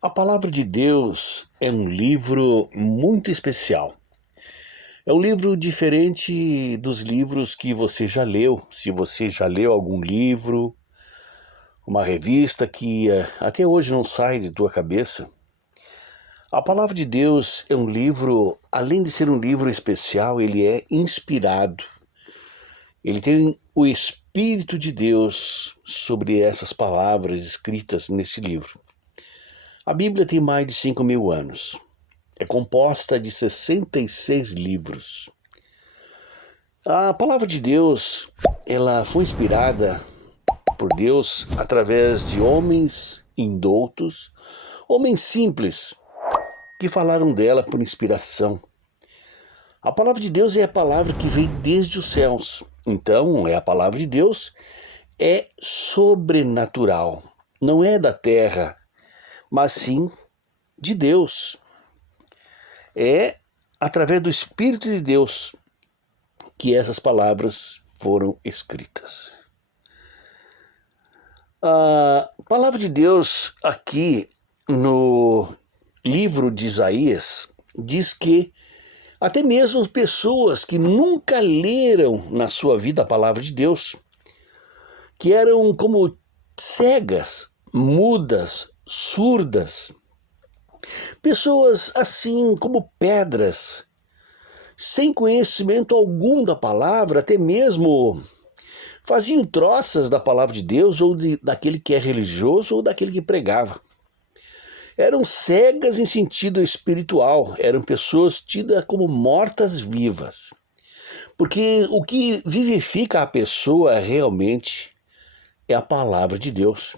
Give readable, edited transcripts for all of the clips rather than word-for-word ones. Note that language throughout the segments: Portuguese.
A Palavra de Deus é um livro muito especial. É um livro diferente dos livros que você já leu. Se você já leu algum livro, uma revista que até hoje não sai de tua cabeça. A Palavra de Deus é um livro, além de ser um livro especial, ele é inspirado. Ele tem o Espírito de Deus sobre essas palavras escritas nesse livro. A Bíblia tem mais de 5.000 anos. É composta de 66 livros. A Palavra de Deus, ela foi inspirada por Deus através de homens indoutos, homens simples, que falaram dela por inspiração. A Palavra de Deus é a palavra que vem desde os céus. Então, a Palavra de Deus é sobrenatural. Não é da terra, mas sim de Deus. É através do Espírito de Deus que essas palavras foram escritas. A Palavra de Deus aqui no livro de Isaías diz que até mesmo pessoas que nunca leram na sua vida a Palavra de Deus, que eram como cegas, mudas, surdas, pessoas assim como pedras, sem conhecimento algum da palavra, até mesmo faziam troças da palavra de Deus, ou daquele que é religioso, ou daquele que pregava. Eram cegas em sentido espiritual, eram pessoas tidas como mortas-vivas. Porque o que vivifica a pessoa realmente é a palavra de Deus.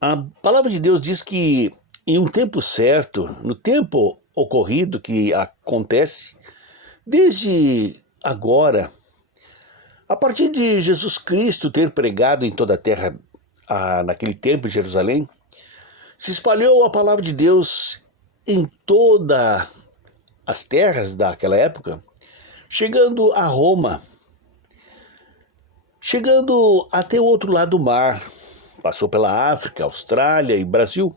A palavra de Deus diz que em um tempo certo, no tempo ocorrido que acontece, desde agora, a partir de Jesus Cristo ter pregado em toda a terra, naquele tempo em Jerusalém, se espalhou a palavra de Deus em todas as terras daquela época, chegando a Roma, chegando até o outro lado do mar, passou pela África, Austrália e Brasil.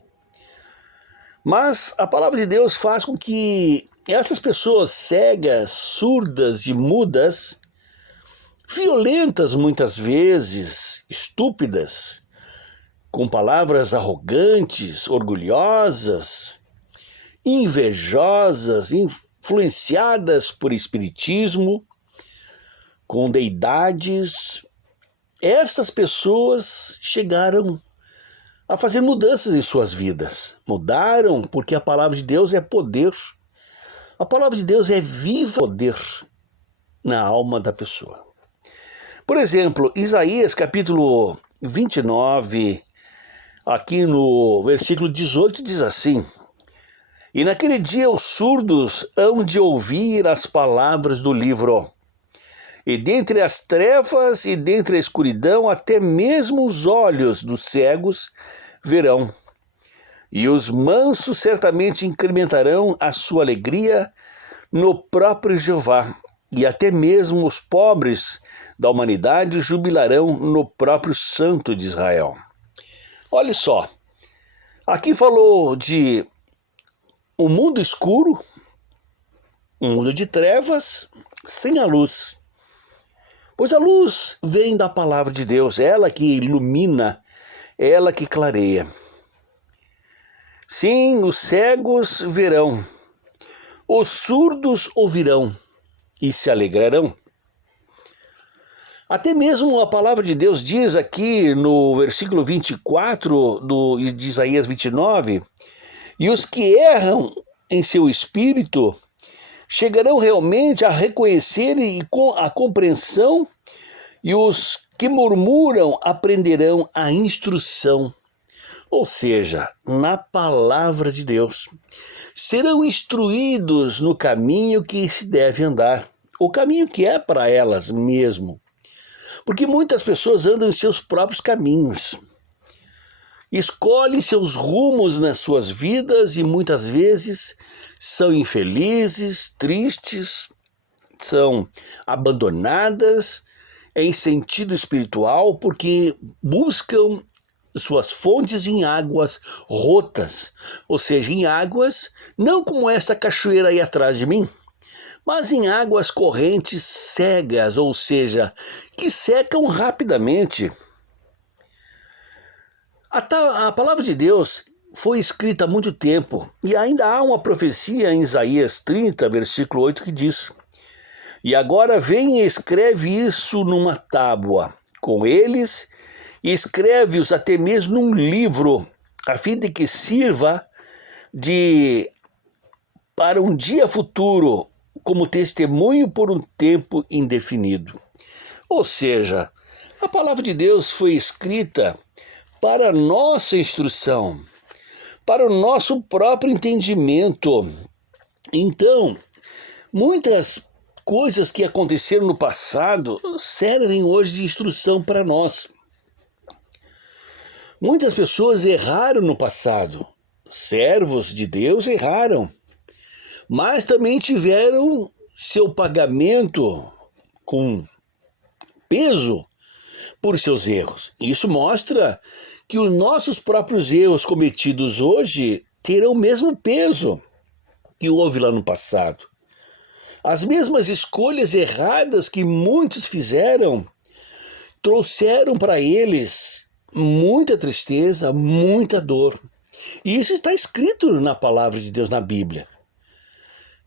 Mas a palavra de Deus faz com que essas pessoas cegas, surdas e mudas, violentas muitas vezes, estúpidas, com palavras arrogantes, orgulhosas, invejosas, influenciadas por espiritismo, com deidades, essas pessoas chegaram a fazer mudanças em suas vidas. Mudaram porque a palavra de Deus é poder. A palavra de Deus é viva poder na alma da pessoa. Por exemplo, Isaías capítulo 29, aqui no versículo 18, diz assim: "E naquele dia os surdos hão de ouvir as palavras do livro, e dentre as trevas e dentre a escuridão até mesmo os olhos dos cegos verão. E os mansos certamente incrementarão a sua alegria no próprio Jeová, e até mesmo os pobres da humanidade jubilarão no próprio Santo de Israel." Olha só, aqui falou de um mundo escuro, um mundo de trevas, sem a luz. Pois a luz vem da palavra de Deus, ela que ilumina, ela que clareia. Sim, os cegos verão, os surdos ouvirão e se alegrarão. Até mesmo a palavra de Deus diz aqui no versículo 24 de Isaías 29, "E os que erram em seu espírito chegarão realmente a reconhecer e com a compreensão, e os que murmuram aprenderão a instrução." Ou seja, na palavra de Deus, serão instruídos no caminho que se deve andar, o caminho que é para elas mesmo. Porque muitas pessoas andam em seus próprios caminhos, escolhem seus rumos nas suas vidas e muitas vezes são infelizes, tristes, são abandonadas em sentido espiritual porque buscam suas fontes em águas rotas, ou seja, em águas não como esta cachoeira aí atrás de mim, mas em águas correntes cegas, ou seja, que secam rapidamente. A palavra de Deus foi escrita há muito tempo e ainda há uma profecia em Isaías 30, versículo 8, que diz: "E agora vem e escreve isso numa tábua com eles, e escreve-os até mesmo num livro, a fim de que sirva para um dia futuro, como testemunho por um tempo indefinido." Ou seja, a palavra de Deus foi escrita para a nossa instrução, para o nosso próprio entendimento. Então, muitas coisas que aconteceram no passado servem hoje de instrução para nós. Muitas pessoas erraram no passado, servos de Deus erraram, mas também tiveram seu pagamento com peso por seus erros. Isso mostra que os nossos próprios erros cometidos hoje terão o mesmo peso que houve lá no passado. As mesmas escolhas erradas que muitos fizeram trouxeram para eles muita tristeza, muita dor. E isso está escrito na palavra de Deus, na Bíblia.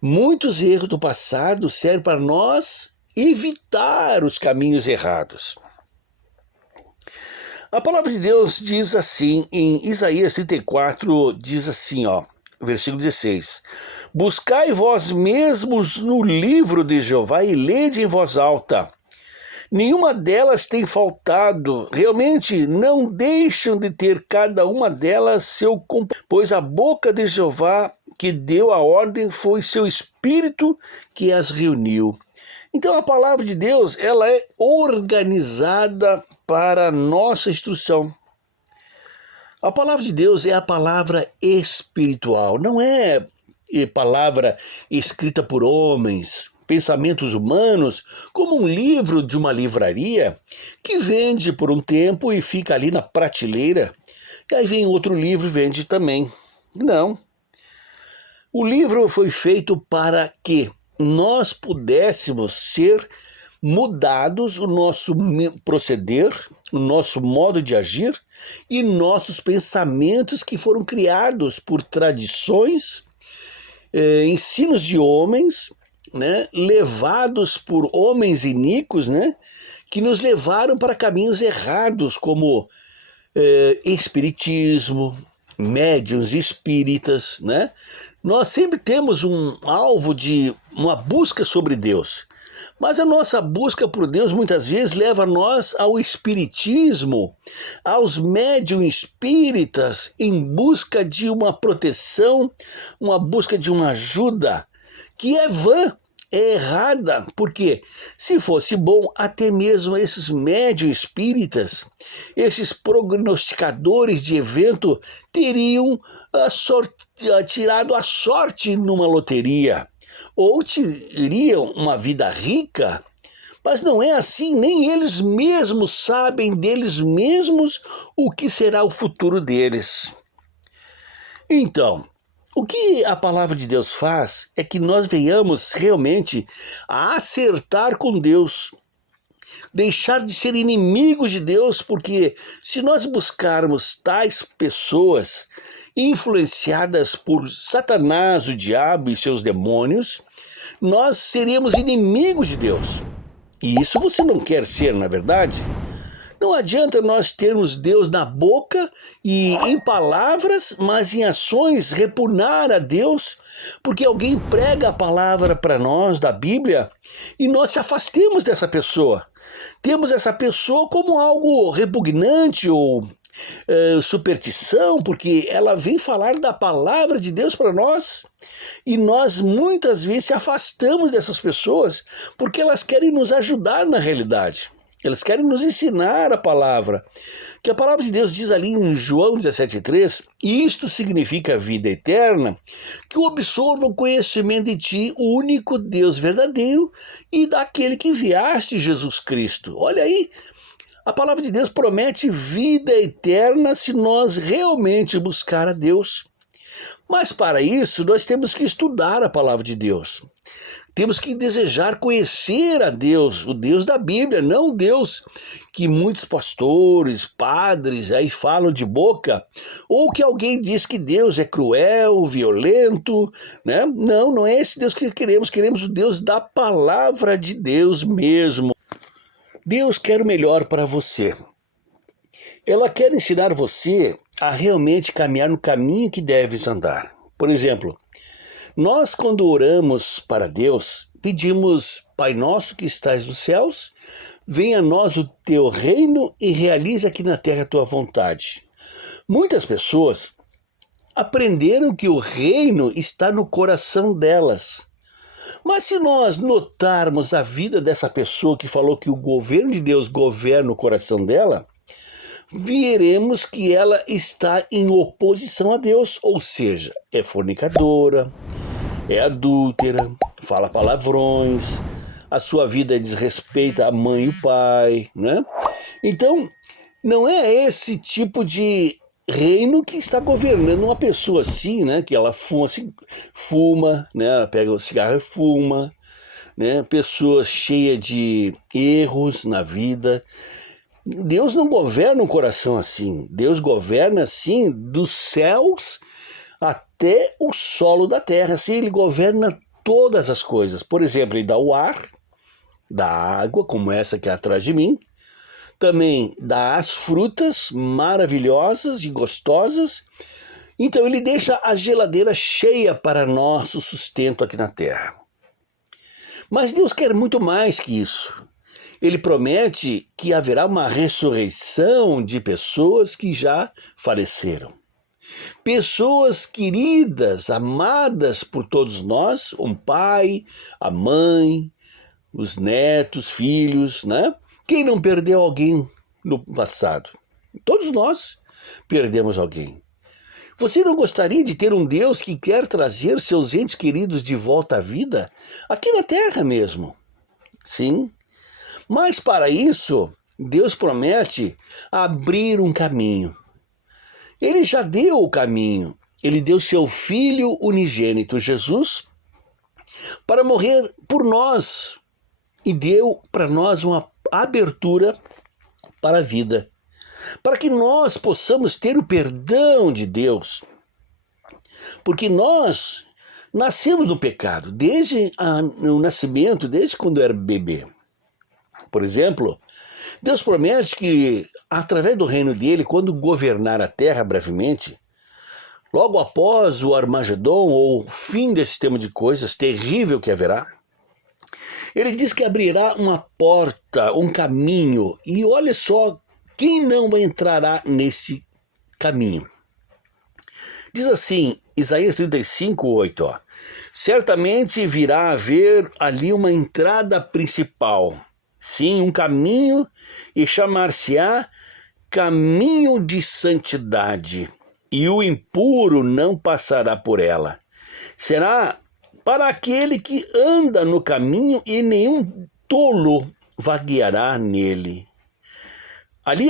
Muitos erros do passado servem para nós evitar os caminhos errados. A palavra de Deus diz assim, em Isaías 34, diz assim, versículo 16: "Buscai vós mesmos no livro de Jeová e lede em voz alta. Nenhuma delas tem faltado, realmente não deixam de ter cada uma delas seu cumprimento, pois a boca de Jeová que deu a ordem foi seu espírito que as reuniu." Então a palavra de Deus, ela é organizada para a nossa instrução. A palavra de Deus é a palavra espiritual, não é palavra escrita por homens, pensamentos humanos, como um livro de uma livraria que vende por um tempo e fica ali na prateleira, e aí vem outro livro e vende também. Não. O livro foi feito para que nós pudéssemos ser mudados, o nosso proceder, o nosso modo de agir e nossos pensamentos que foram criados por tradições, ensinos de homens, né, levados por homens iníquos, né, que nos levaram para caminhos errados, como espiritismo, médiuns espíritas, né? Nós sempre temos um alvo de uma busca sobre Deus, mas a nossa busca por Deus muitas vezes leva nós ao espiritismo, aos médiuns espíritas, em busca de uma proteção, uma busca de uma ajuda, que é vã, é errada, porque se fosse bom, até mesmo esses médiuns espíritas, esses prognosticadores de evento, teriam tirado a sorte numa loteria, ou teriam uma vida rica, mas não é assim, nem eles mesmos sabem deles mesmos o que será o futuro deles. Então, o que a palavra de Deus faz é que nós venhamos realmente a acertar com Deus, deixar de ser inimigos de Deus, porque se nós buscarmos tais pessoas influenciadas por Satanás, o diabo e seus demônios, nós seríamos inimigos de Deus. E isso você não quer ser, na verdade? Não adianta nós termos Deus na boca e em palavras, mas em ações repugnar a Deus, porque alguém prega a palavra para nós da Bíblia e nós se afastemos dessa pessoa. Temos essa pessoa como algo repugnante ou superstição, porque ela vem falar da palavra de Deus para nós e nós muitas vezes se afastamos dessas pessoas porque elas querem nos ajudar na realidade. Eles querem nos ensinar a palavra, que a palavra de Deus diz ali em João 17,3, isto significa vida eterna, que o absorva o conhecimento de ti, o único Deus verdadeiro, e daquele que enviaste, Jesus Cristo. Olha aí, A palavra de Deus promete vida eterna se nós realmente buscar a Deus. Mas para isso nós temos que estudar a palavra de Deus. Temos que desejar conhecer a Deus, o Deus da Bíblia, não o Deus que muitos pastores, padres aí falam de boca, ou que alguém diz que Deus é cruel, violento, né? Não, não é esse Deus que queremos o Deus da palavra de Deus mesmo. Deus quer o melhor para você. Ela quer ensinar você a realmente caminhar no caminho que deves andar. Por exemplo, nós, quando oramos para Deus, pedimos: Pai nosso que estás nos céus, venha a nós o teu reino e realize aqui na terra a tua vontade. Muitas pessoas aprenderam que o reino está no coração delas. Mas se nós notarmos a vida dessa pessoa que falou que o governo de Deus governa o coração dela, veremos que ela está em oposição a Deus, ou seja, é fornicadora, é adúltera, fala palavrões, a sua vida desrespeita a mãe e o pai, né? Então, não é esse tipo de reino que está governando uma pessoa assim, né? Que ela fuma, né? Ela pega o cigarro e fuma, né? Pessoa cheia de erros na vida. Deus não governa um coração assim. Deus governa assim dos céus até o solo da terra. Assim, ele governa todas as coisas. Por exemplo, ele dá o ar, dá água, como essa que é atrás de mim. Também dá as frutas maravilhosas e gostosas. Então ele deixa a geladeira cheia para nosso sustento aqui na terra. Mas Deus quer muito mais que isso. Ele promete que haverá uma ressurreição de pessoas que já faleceram. Pessoas queridas, amadas por todos nós, um pai, a mãe, os netos, filhos, né? Quem não perdeu alguém no passado? Todos nós perdemos alguém. Você não gostaria de ter um Deus que quer trazer seus entes queridos de volta à vida? Aqui na terra mesmo. Sim. Mas para isso, Deus promete abrir um caminho. Ele já deu o caminho. Ele deu seu Filho unigênito, Jesus, para morrer por nós. E deu para nós uma abertura para a vida. Para que nós possamos ter o perdão de Deus. Porque nós nascemos no pecado, desde o nascimento, desde quando eu era bebê. Por exemplo, Deus promete que, através do reino dele, quando governar a terra brevemente, logo após o Armagedon, ou o fim desse sistema de coisas terrível que haverá, ele diz que abrirá uma porta, um caminho, e olha só, quem não entrará nesse caminho? Diz assim, Isaías 35:8, ó, certamente virá haver ali uma entrada principal, sim, um caminho, e chamar-se-á caminho de santidade, e o impuro não passará por ela. Será para aquele que anda no caminho, e nenhum tolo vagueará nele. Ali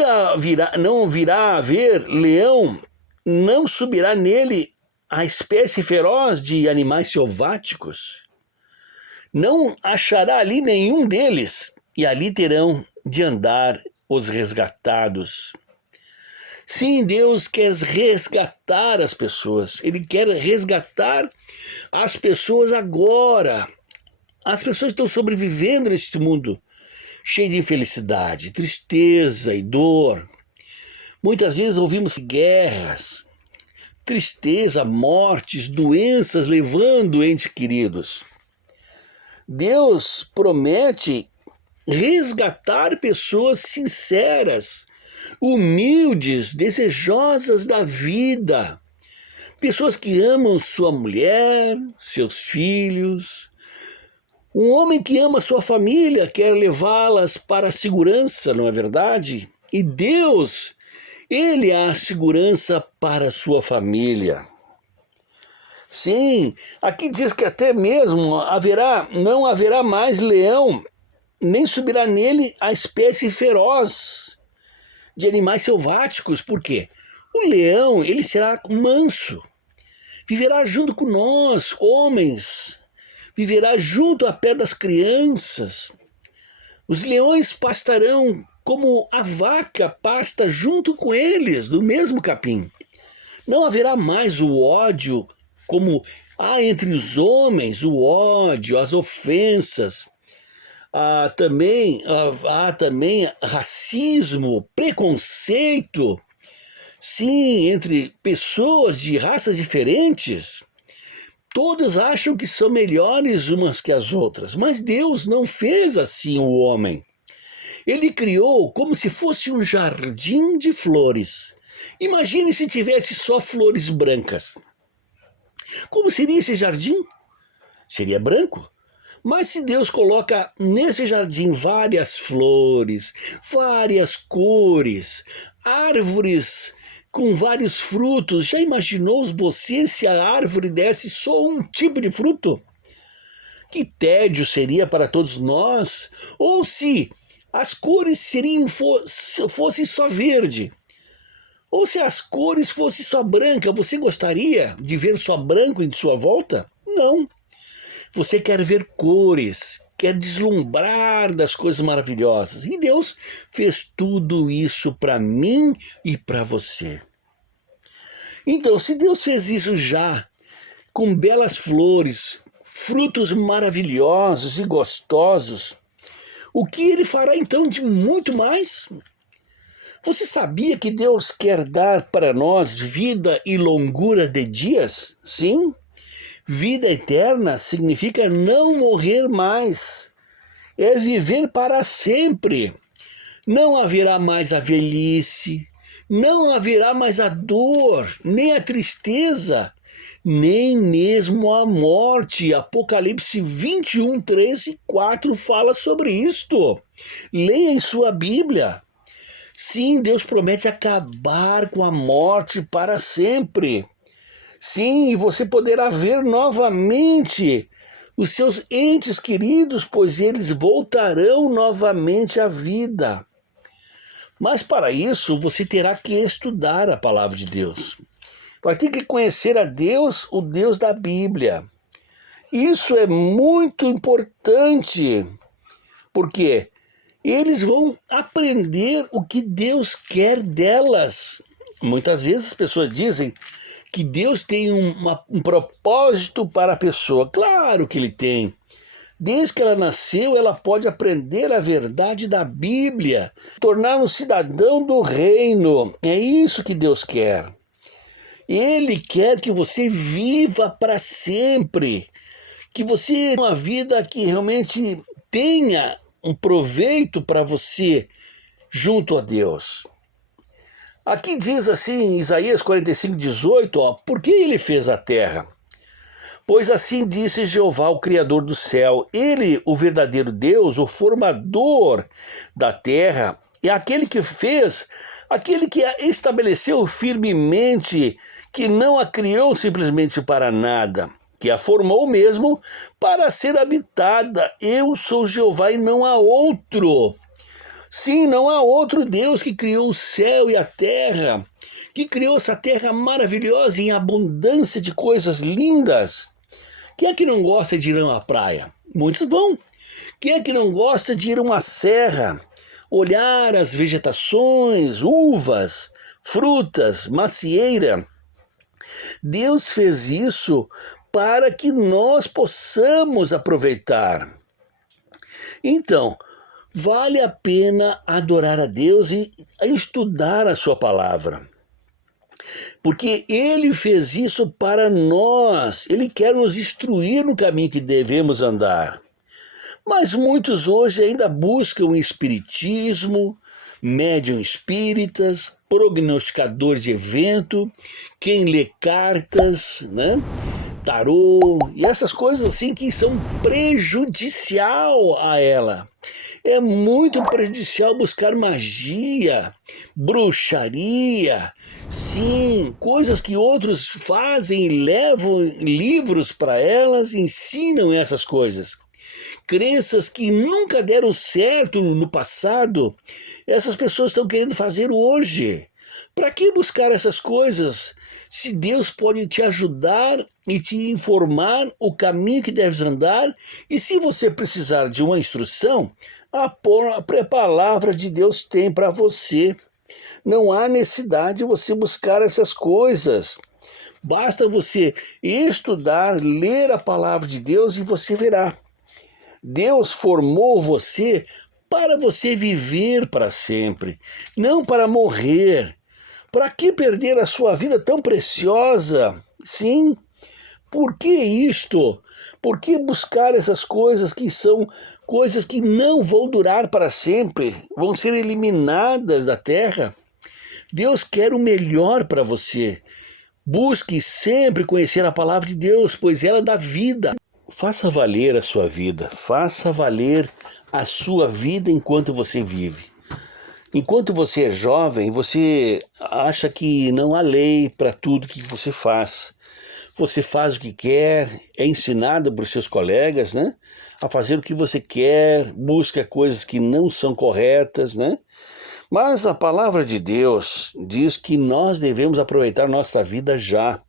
não virá haver leão, não subirá nele a espécie feroz de animais selváticos. Não achará ali nenhum deles, e ali terão de andar os resgatados. Sim, Deus quer resgatar as pessoas. Ele quer resgatar as pessoas agora. As pessoas estão sobrevivendo neste mundo cheio de infelicidade, tristeza e dor. Muitas vezes ouvimos guerras, tristeza, mortes, doenças levando entes queridos. Deus promete resgatar pessoas sinceras, humildes, desejosas da vida. Pessoas que amam sua mulher, seus filhos. Um homem que ama sua família quer levá-las para a segurança, não é verdade? E Deus, Ele é a segurança para a sua família. Sim, aqui diz que até mesmo não haverá mais leão, nem subirá nele a espécie feroz. de animais selváticos. Por quê? O leão, ele será manso, viverá junto com nós, homens, viverá junto a pé das crianças. Os leões pastarão como a vaca pasta junto com eles, no mesmo capim. Não haverá mais o ódio como há entre os homens, o ódio, as ofensas. Há também racismo, preconceito, sim, entre pessoas de raças diferentes. Todos acham que são melhores umas que as outras, mas Deus não fez assim o homem. Ele criou como se fosse um jardim de flores. Imagine se tivesse só flores brancas. Como seria esse jardim? Seria branco. Mas se Deus coloca nesse jardim várias flores, várias cores, árvores com vários frutos, já imaginou você se a árvore desse só um tipo de fruto? Que tédio seria para todos nós? Ou se as cores fossem só verde? Ou se as cores fossem só branca, você gostaria de ver só branco em sua volta? Não. Você quer ver cores, quer deslumbrar das coisas maravilhosas. E Deus fez tudo isso para mim e para você. Então, se Deus fez isso já, com belas flores, frutos maravilhosos e gostosos, o que Ele fará então de muito mais? Você sabia que Deus quer dar para nós vida e longura de dias? Sim. Vida eterna significa não morrer mais. É viver para sempre. Não haverá mais a velhice, não haverá mais a dor, nem a tristeza, nem mesmo a morte. Apocalipse 21, 13 e 4 fala sobre isto. Leia em sua Bíblia. Sim, Deus promete acabar com a morte para sempre. Sim, e você poderá ver novamente os seus entes queridos, pois eles voltarão novamente à vida. Mas para isso você terá que estudar a palavra de Deus. Vai ter que conhecer a Deus, o Deus da Bíblia. Isso é muito importante, porque eles vão aprender o que Deus quer delas. Muitas vezes as pessoas dizem que Deus tem um propósito para a pessoa. Claro que Ele tem. Desde que ela nasceu, ela pode aprender a verdade da Bíblia, tornar um cidadão do reino. É isso que Deus quer. Ele quer que você viva para sempre, que você tenha uma vida que realmente tenha um proveito para você junto a Deus. Aqui diz assim, em Isaías 45, 18, por que Ele fez a terra? Pois assim disse Jeová, o Criador do céu, Ele, o verdadeiro Deus, o formador da terra, é aquele que fez, aquele que a estabeleceu firmemente, que não a criou simplesmente para nada, que a formou mesmo para ser habitada. Eu sou Jeová e não há outro. Sim, não há outro Deus que criou o céu e a terra, que criou essa terra maravilhosa em abundância de coisas lindas. Quem é que não gosta de ir a uma praia? Muitos vão. Quem é que não gosta de ir a uma serra, olhar as vegetações, uvas, frutas, macieira? Deus fez isso para que nós possamos aproveitar. Então, vale a pena adorar a Deus e estudar a sua palavra. Porque Ele fez isso para nós. Ele quer nos instruir no caminho que devemos andar. Mas muitos hoje ainda buscam o espiritismo, médium espíritas, prognosticador de evento, quem lê cartas, né? Tarô, e essas coisas assim que são prejudicial a ela. É muito prejudicial buscar magia, bruxaria, sim, coisas que outros fazem e levam livros para elas, ensinam essas coisas. crenças que nunca deram certo no passado, essas pessoas estão querendo fazer hoje. Para que buscar essas coisas se Deus pode te ajudar e te informar o caminho que deves andar? E se você precisar de uma instrução, a palavra de Deus tem para você. Não há necessidade de você buscar essas coisas. Basta você estudar, ler a palavra de Deus e você verá. Deus formou você para você viver para sempre, não para morrer. Para que perder a sua vida tão preciosa? Sim, por que isto? Por que buscar essas coisas que são coisas que não vão durar para sempre, vão ser eliminadas da terra? Deus quer o melhor para você. Busque sempre conhecer a palavra de Deus, pois ela dá vida. Faça valer a sua vida, faça valer a sua vida enquanto você vive. Enquanto você é jovem, você acha que não há lei para tudo que você faz. Você faz o que quer, é ensinado por seus colegas, né? A fazer o que você quer, busca coisas que não são corretas, né? Mas a palavra de Deus diz que nós devemos aproveitar nossa vida já.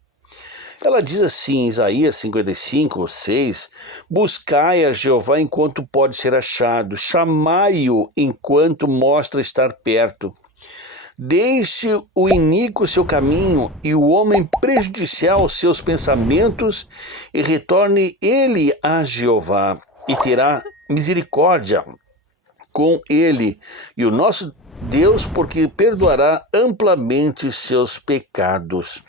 Ela diz assim, em Isaías 55:6, buscai a Jeová enquanto pode ser achado, chamai-o enquanto mostra estar perto. Deixe o iníquo seu caminho e o homem prejudicial seus pensamentos, e retorne ele a Jeová, e terá misericórdia com ele, e o nosso Deus, porque perdoará amplamente seus pecados.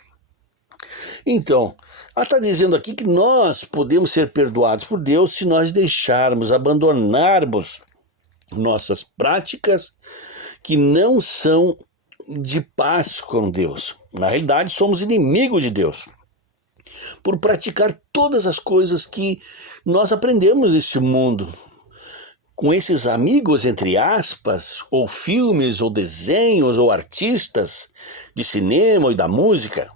Então, ela está dizendo aqui que nós podemos ser perdoados por Deus se nós deixarmos, abandonarmos nossas práticas que não são de paz com Deus. Na realidade, somos inimigos de Deus por praticar todas as coisas que nós aprendemos neste mundo. Com esses amigos, entre aspas, ou filmes, ou desenhos, ou artistas de cinema e da música.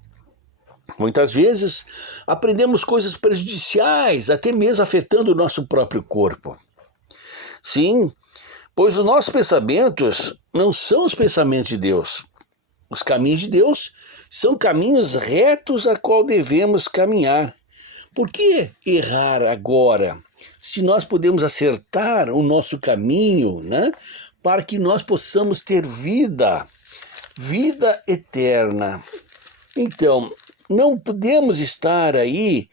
Muitas vezes aprendemos coisas prejudiciais, até mesmo afetando o nosso próprio corpo. Sim, pois os nossos pensamentos não são os pensamentos de Deus. Os caminhos de Deus são caminhos retos a qual devemos caminhar. Por que errar agora, se nós podemos acertar o nosso caminho, né, para que nós possamos ter vida eterna? Então, não podemos estar aí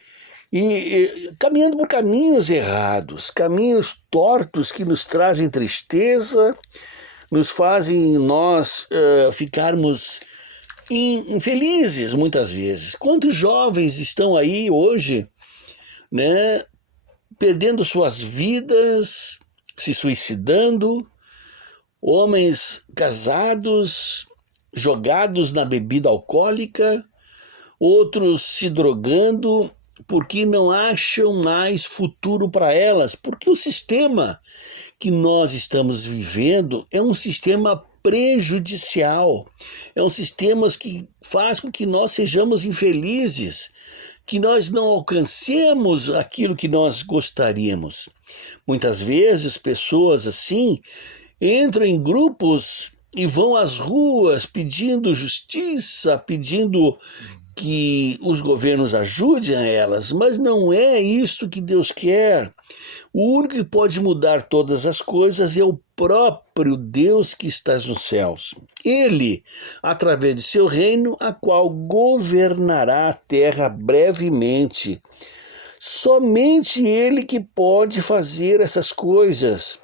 caminhando por caminhos errados, caminhos tortos que nos trazem tristeza, nos fazem nós ficarmos infelizes muitas vezes. Quantos jovens estão aí hoje, né, perdendo suas vidas, se suicidando, homens casados, jogados na bebida alcoólica, outros se drogando porque não acham mais futuro para elas, porque o sistema que nós estamos vivendo é um sistema prejudicial, é um sistema que faz com que nós sejamos infelizes, que nós não alcancemos aquilo que nós gostaríamos. Muitas vezes pessoas assim entram em grupos e vão às ruas pedindo justiça, pedindo que os governos ajudem a elas, mas não é isso que Deus quer. O único que pode mudar todas as coisas é o próprio Deus que está nos céus. Ele, através de seu reino, a qual governará a terra brevemente. Somente Ele que pode fazer essas coisas.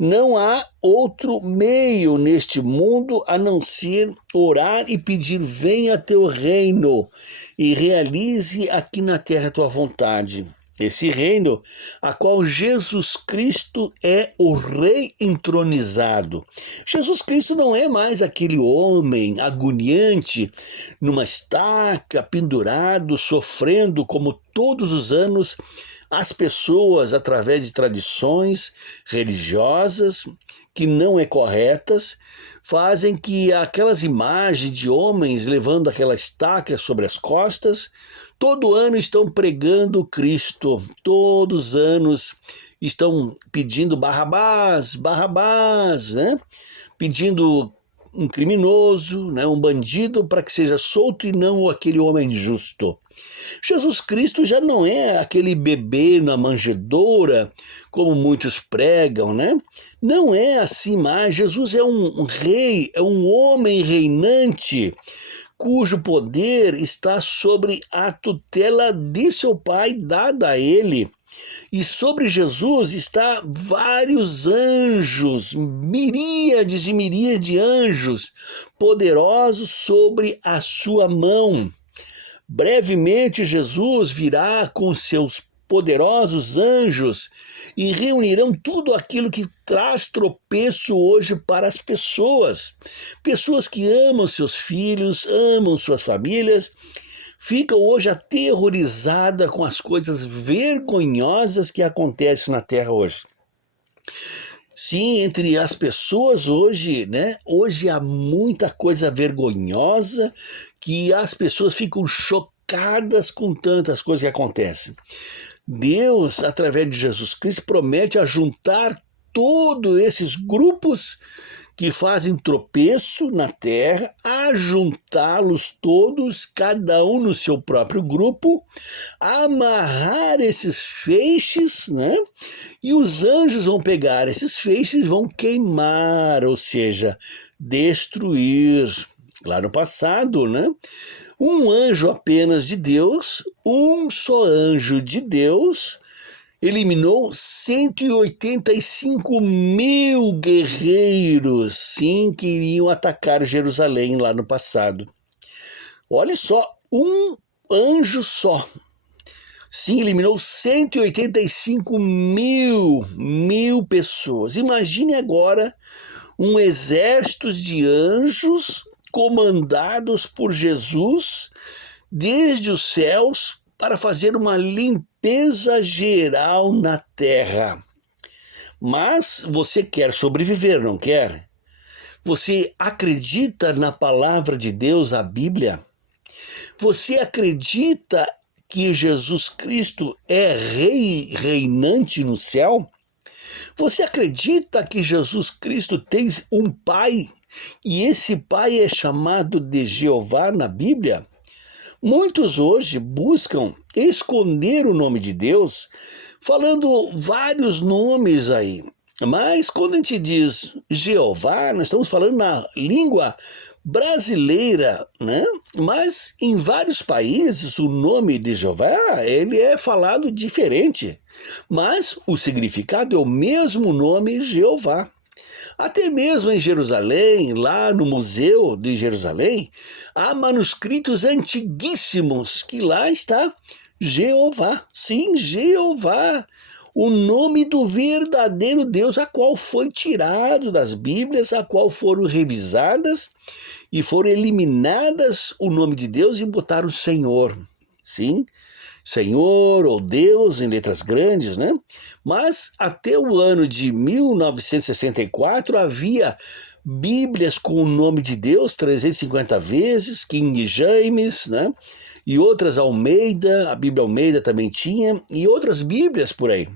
Não há outro meio neste mundo a não ser orar e pedir: venha teu reino e realize aqui na terra a tua vontade. Esse reino, a qual Jesus Cristo é o Rei entronizado. Jesus Cristo não é mais aquele homem agoniante numa estaca, pendurado, sofrendo como todos os anos as pessoas, através de tradições religiosas, que não é corretas, fazem que aquelas imagens de homens levando aquela estaca sobre as costas, todo ano estão pregando Cristo, todos os anos estão pedindo Barrabás, Barrabás, né? Pedindo um criminoso, né? Um bandido para que seja solto e não aquele homem justo. Jesus Cristo já não é aquele bebê na manjedoura, como muitos pregam, né? Não é assim mais. Jesus é um rei, é um homem reinante, cujo poder está sobre a tutela de seu Pai dada a ele. E sobre Jesus está vários anjos, miríades e miríades de anjos poderosos sobre a sua mão. Brevemente Jesus virá com seus poderosos anjos e reunirão tudo aquilo que traz tropeço hoje para as pessoas. Pessoas que amam seus filhos, amam suas famílias, ficam hoje aterrorizadas com as coisas vergonhosas que acontecem na terra hoje. Sim, entre as pessoas hoje, né? Hoje há muita coisa vergonhosa que as pessoas ficam chocadas com tantas coisas que acontecem. Deus, através de Jesus Cristo, promete ajuntar todos esses grupos que fazem tropeço na terra, ajuntá-los todos, cada um no seu próprio grupo, amarrar esses feixes, né? E os anjos vão pegar esses feixes e vão queimar, ou seja, destruir. Lá no passado, né? Um anjo apenas de Deus, um só anjo de Deus, eliminou 185 mil guerreiros, sim, que iriam atacar Jerusalém lá no passado. Olha só, um anjo só. Sim, eliminou 185 mil pessoas. Imagine agora um exército de anjos comandados por Jesus desde os céus para fazer uma limpeza geral na terra. Mas você quer sobreviver, não quer? Você acredita na palavra de Deus, a Bíblia? Você acredita que Jesus Cristo é rei, reinante no céu? Você acredita que Jesus Cristo tem um pai e esse pai é chamado de Jeová na Bíblia? Muitos hoje buscam esconder o nome de Deus, falando vários nomes aí. Mas quando a gente diz Jeová, nós estamos falando na língua brasileira, né? Mas em vários países o nome de Jeová, ele é falado diferente. Mas o significado é o mesmo nome Jeová. Até mesmo em Jerusalém, lá no Museu de Jerusalém, há manuscritos antiguíssimos que lá está Jeová. Sim, Jeová, o nome do verdadeiro Deus, a qual foi tirado das Bíblias, a qual foram revisadas e foram eliminadas o nome de Deus e botaram Senhor. Sim, Senhor ou Deus em letras grandes, né? Mas até o ano de 1964 havia Bíblias com o nome de Deus 350 vezes, King James, né? E outras Almeida, a Bíblia Almeida também tinha, e outras Bíblias por aí.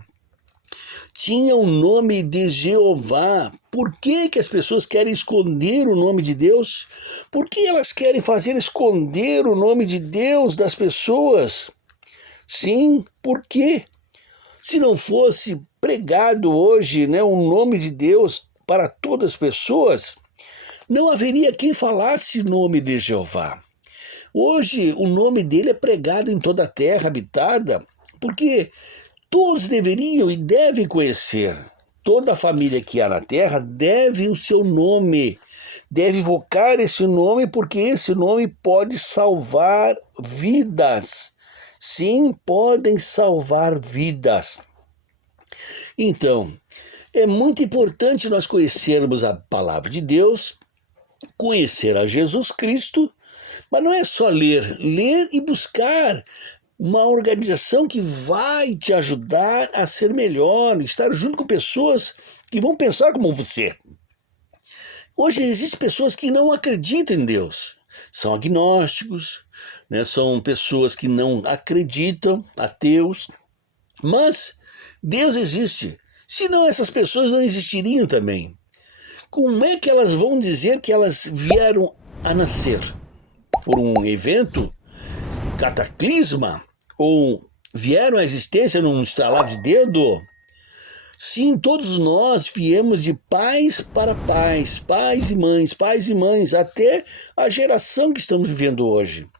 Tinha o nome de Jeová. Por que as pessoas querem esconder o nome de Deus? Por que elas querem fazer esconder o nome de Deus das pessoas? Sim, por quê? Se não fosse pregado hoje, né, o nome de Deus para todas as pessoas, não haveria quem falasse o nome de Jeová. Hoje o nome dele é pregado em toda a terra habitada, porque todos deveriam e devem conhecer. Toda a família que há na terra deve o seu nome, deve invocar esse nome, porque esse nome pode salvar vidas. Sim, podem salvar vidas. Então, é muito importante nós conhecermos a palavra de Deus, conhecer a Jesus Cristo, mas não é só ler e buscar uma organização que vai te ajudar a ser melhor, estar junto com pessoas que vão pensar como você. Hoje existem pessoas que não acreditam em Deus. São agnósticos, né? São pessoas que não acreditam, ateus. Mas Deus existe. Senão essas pessoas não existiriam também. Como é que elas vão dizer que elas vieram a nascer? Por um evento, cataclisma? Ou vieram à existência num estalar de dedo? Sim, todos nós viemos de pais para pais, pais e mães, até a geração que estamos vivendo hoje.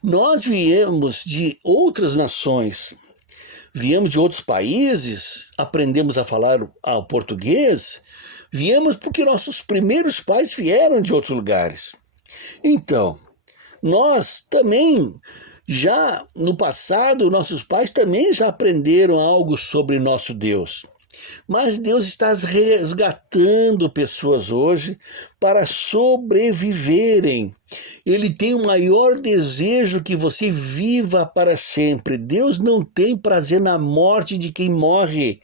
Nós viemos de outras nações, viemos de outros países, aprendemos a falar o português, viemos porque nossos primeiros pais vieram de outros lugares. Então, nós também, já no passado, nossos pais também já aprenderam algo sobre nosso Deus. Mas Deus está resgatando pessoas hoje para sobreviverem. Ele tem o maior desejo que você viva para sempre. Deus não tem prazer na morte de quem morre,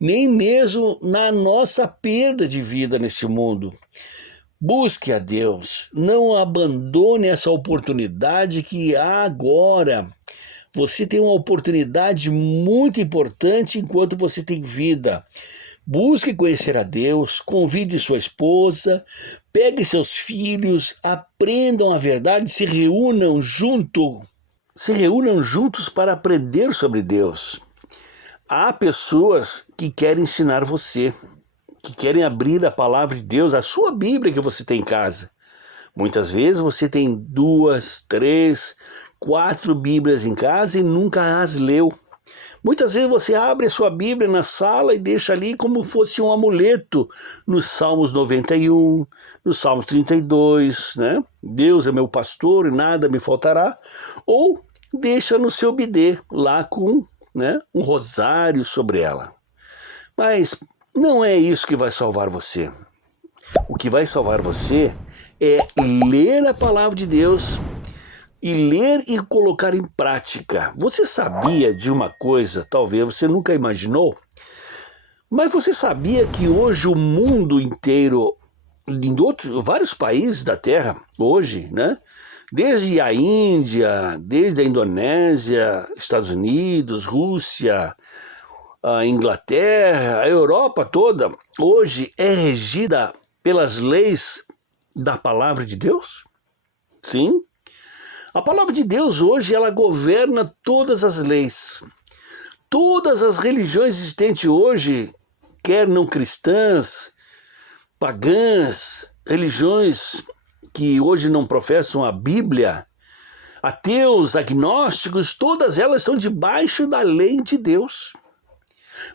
nem mesmo na nossa perda de vida neste mundo. Busque a Deus, não abandone essa oportunidade que há agora. Você tem uma oportunidade muito importante enquanto você tem vida. Busque conhecer a Deus, convide sua esposa, pegue seus filhos, aprendam a verdade, se reúnam juntos para aprender sobre Deus. Há pessoas que querem ensinar você, que querem abrir a palavra de Deus, a sua Bíblia que você tem em casa. Muitas vezes você tem 2, 3, 4 Bíblias em casa e nunca as leu. Muitas vezes você abre a sua Bíblia na sala e deixa ali como fosse um amuleto nos Salmos 91, nos Salmos 32, né? Deus é meu pastor e nada me faltará. Ou deixa no seu bidê lá com, né, um rosário sobre ela. Mas não é isso que vai salvar você. O que vai salvar você é ler a palavra de Deus e ler e colocar em prática. Você sabia de uma coisa, talvez você nunca imaginou, mas você sabia que hoje o mundo inteiro, em vários países da Terra, hoje, né? Desde a Índia, desde a Indonésia, Estados Unidos, Rússia, a Inglaterra, a Europa toda, hoje é regida pelas leis da palavra de Deus? Sim. A palavra de Deus hoje, ela governa todas as leis. Todas as religiões existentes hoje, quer não cristãs, pagãs, religiões que hoje não professam a Bíblia, ateus, agnósticos, todas elas estão debaixo da lei de Deus.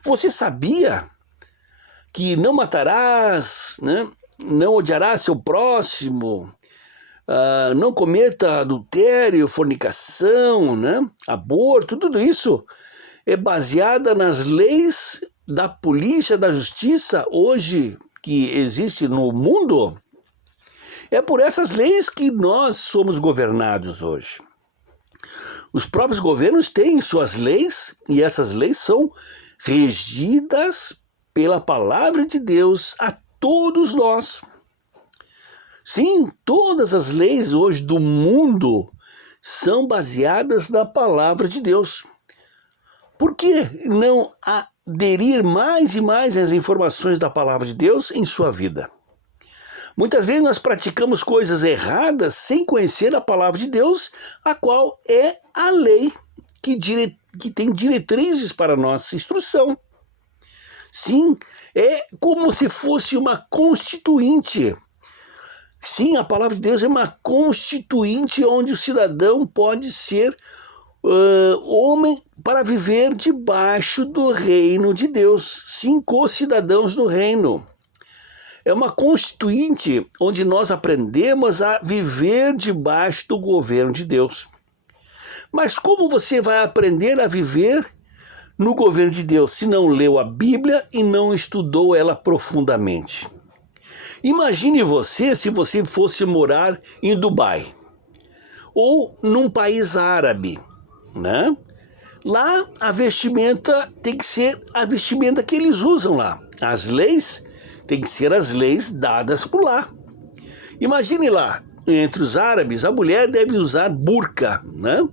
Você sabia que não matarás, né? Não odiarás seu próximo, não cometa adultério, fornicação, né? Aborto, tudo isso é baseada nas leis da polícia, da justiça hoje que existe no mundo. É por essas leis que nós somos governados hoje. Os próprios governos têm suas leis e essas leis são regidas pela palavra de Deus a todos nós. Sim, todas as leis hoje do mundo são baseadas na palavra de Deus. Por que não aderir mais e mais às informações da palavra de Deus em sua vida? Muitas vezes nós praticamos coisas erradas sem conhecer a palavra de Deus, a qual é a lei que tem diretrizes para nossa instrução. Sim, é como se fosse uma constituinte. Sim, a palavra de Deus é uma constituinte onde o cidadão pode ser homem para viver debaixo do reino de Deus. Sim, co-cidadãos do reino. É uma constituinte onde nós aprendemos a viver debaixo do governo de Deus. Mas como você vai aprender a viver no governo de Deus se não leu a Bíblia e não estudou ela profundamente? Imagine você se você fosse morar em Dubai ou num país árabe, né? Lá a vestimenta tem que ser a vestimenta que eles usam lá. As leis Tem que ser as leis dadas por lá. Imagine lá, entre os árabes, a mulher deve usar burca, né?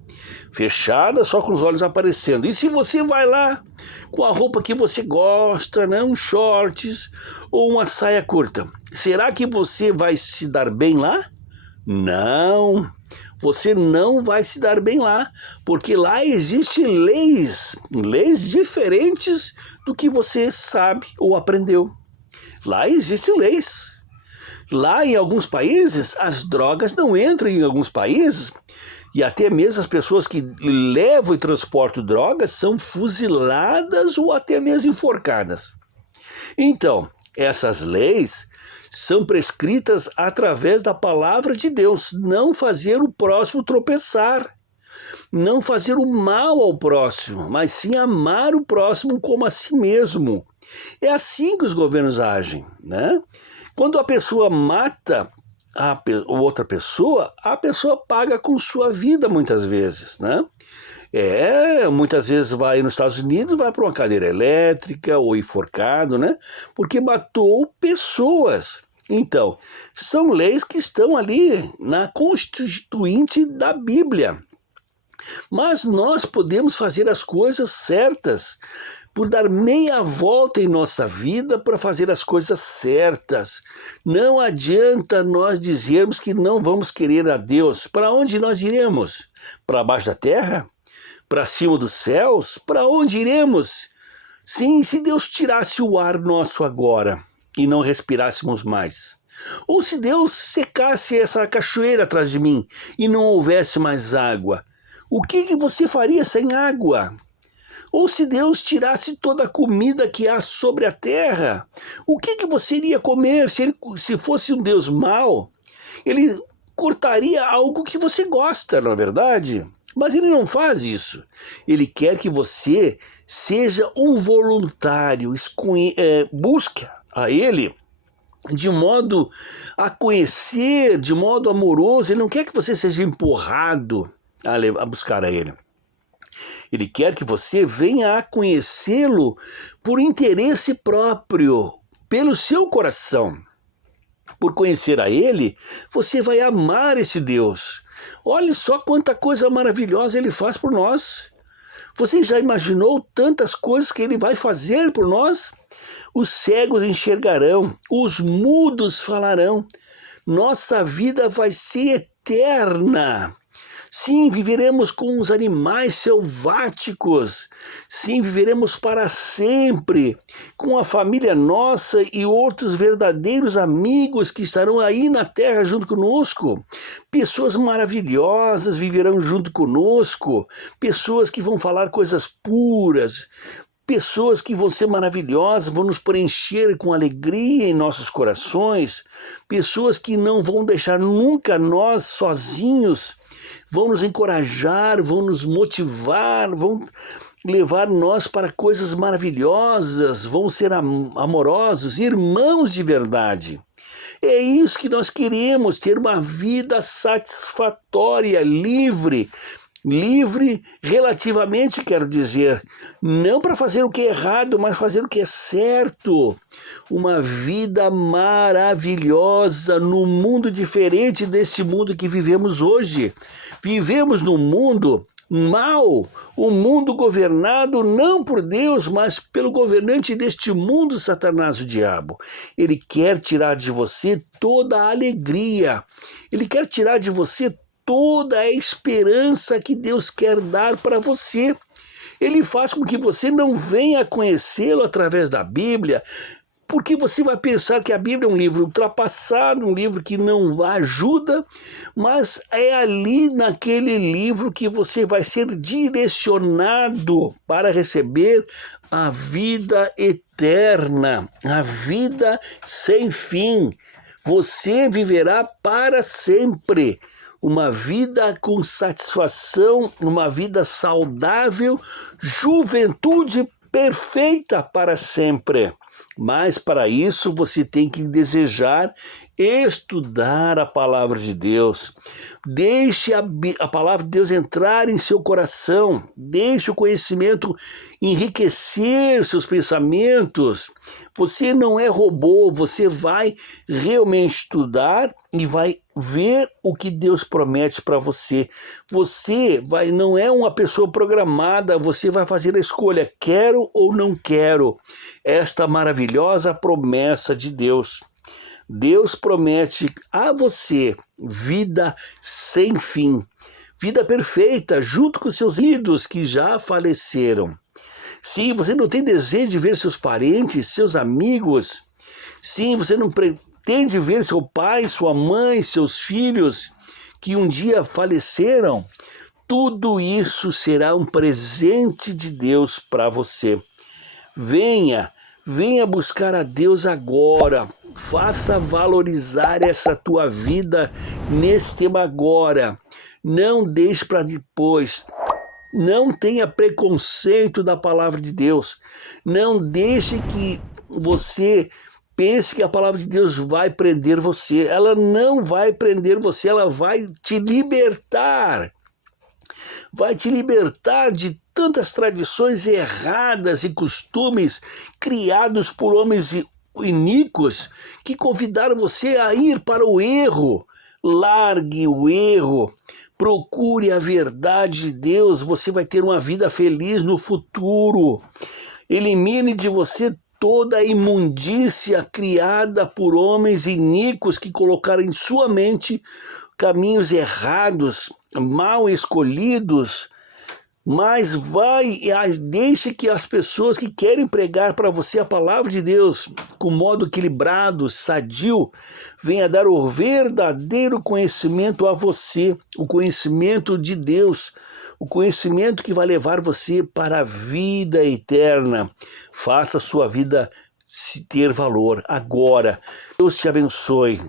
Fechada, só com os olhos aparecendo. E se você vai lá com a roupa que você gosta, né? Um shorts ou uma saia curta, será que você vai se dar bem lá? Não, você não vai se dar bem lá, porque lá existem leis diferentes do que você sabe ou aprendeu. Lá existem leis. Lá em alguns países, as drogas não entram em alguns países, e até mesmo as pessoas que levam e transportam drogas são fuziladas ou até mesmo enforcadas. Então, essas leis são prescritas através da palavra de Deus. Não fazer o próximo tropeçar, não fazer o mal ao próximo, mas sim amar o próximo como a si mesmo. É assim que os governos agem, né? Quando a pessoa mata a outra pessoa, a pessoa paga com sua vida muitas vezes, né? Muitas vezes vai nos Estados Unidos, vai para uma cadeira elétrica ou enforcado, né? Porque matou pessoas. Então, são leis que estão ali na Constituinte da Bíblia. Mas nós podemos fazer as coisas certas, por dar meia volta em nossa vida para fazer as coisas certas. Não adianta nós dizermos que não vamos querer a Deus. Para onde nós iremos? Para baixo da terra? Para cima dos céus? Para onde iremos? Sim, se Deus tirasse o ar nosso agora e não respirássemos mais. Ou se Deus secasse essa cachoeira atrás de mim e não houvesse mais água. O que você faria sem água? Ou se Deus tirasse toda a comida que há sobre a terra, o que você iria comer se fosse um Deus mau? Ele cortaria algo que você gosta, não é verdade? Mas ele não faz isso. Ele quer que você seja um voluntário, busque a ele de modo a conhecer, de modo amoroso. Ele não quer que você seja empurrado a buscar a ele. Ele quer que você venha a conhecê-lo por interesse próprio, pelo seu coração. Por conhecer a ele, você vai amar esse Deus. Olhe só quanta coisa maravilhosa ele faz por nós. Você já imaginou tantas coisas que ele vai fazer por nós? Os cegos enxergarão, os mudos falarão. Nossa vida vai ser eterna. Sim, viveremos com os animais selváticos. Sim, viveremos para sempre com a família nossa e outros verdadeiros amigos que estarão aí na terra junto conosco. Pessoas maravilhosas viverão junto conosco. Pessoas que vão falar coisas puras. Pessoas que vão ser maravilhosas, vão nos preencher com alegria em nossos corações. Pessoas que não vão deixar nunca nós sozinhos. Vão nos encorajar, vão nos motivar, vão levar nós para coisas maravilhosas, vão ser amorosos, irmãos de verdade. É isso que nós queremos, ter uma vida satisfatória, livre relativamente, quero dizer, não para fazer o que é errado, mas fazer o que é certo. Uma vida maravilhosa num mundo diferente desse mundo que vivemos hoje. Vivemos num mundo mau, um mundo governado não por Deus, mas pelo governante deste mundo, Satanás, o diabo. Ele quer tirar de você toda a alegria. Ele quer tirar de você toda a esperança que Deus quer dar para você. Ele faz com que você não venha conhecê-lo através da Bíblia, porque você vai pensar que a Bíblia é um livro ultrapassado, um livro que não ajuda, mas é ali naquele livro que você vai ser direcionado para receber a vida eterna, a vida sem fim. Você viverá para sempre. Uma vida com satisfação, uma vida saudável, juventude perfeita para sempre. Mas para isso você tem que desejar estudar a palavra de Deus. Deixe a palavra de Deus entrar em seu coração. Deixe o conhecimento enriquecer seus pensamentos. Você não é robô, você vai realmente estudar e vai ver o que Deus promete para você. Não é uma pessoa programada, você vai fazer a escolha, quero ou não quero esta maravilhosa promessa de Deus. Deus promete a você vida sem fim, vida perfeita, junto com seus ídolos que já faleceram. Sim, você não tem desejo de ver seus parentes, seus amigos. Sim, você não pretende ver seu pai, sua mãe, seus filhos que um dia faleceram. Tudo isso será um presente de Deus para você. Venha buscar a Deus agora. Faça valorizar essa tua vida nesse tema agora. Não deixe para depois. Não tenha preconceito da palavra de Deus. Não deixe que você pense que a palavra de Deus vai prender você. Ela não vai prender você, ela vai te libertar. Vai te libertar de tantas tradições erradas e costumes criados por homens iníquos que convidaram você a ir para o erro. Largue o erro, procure a verdade de Deus, você vai ter uma vida feliz no futuro. Elimine de você toda a imundícia criada por homens iníquos que colocaram em sua mente caminhos errados, mal escolhidos. Mas deixe que as pessoas que querem pregar para você a palavra de Deus com modo equilibrado, sadio, venha dar o verdadeiro conhecimento a você, o conhecimento de Deus, o conhecimento que vai levar você para a vida eterna. Faça a sua vida ter valor agora. Deus te abençoe.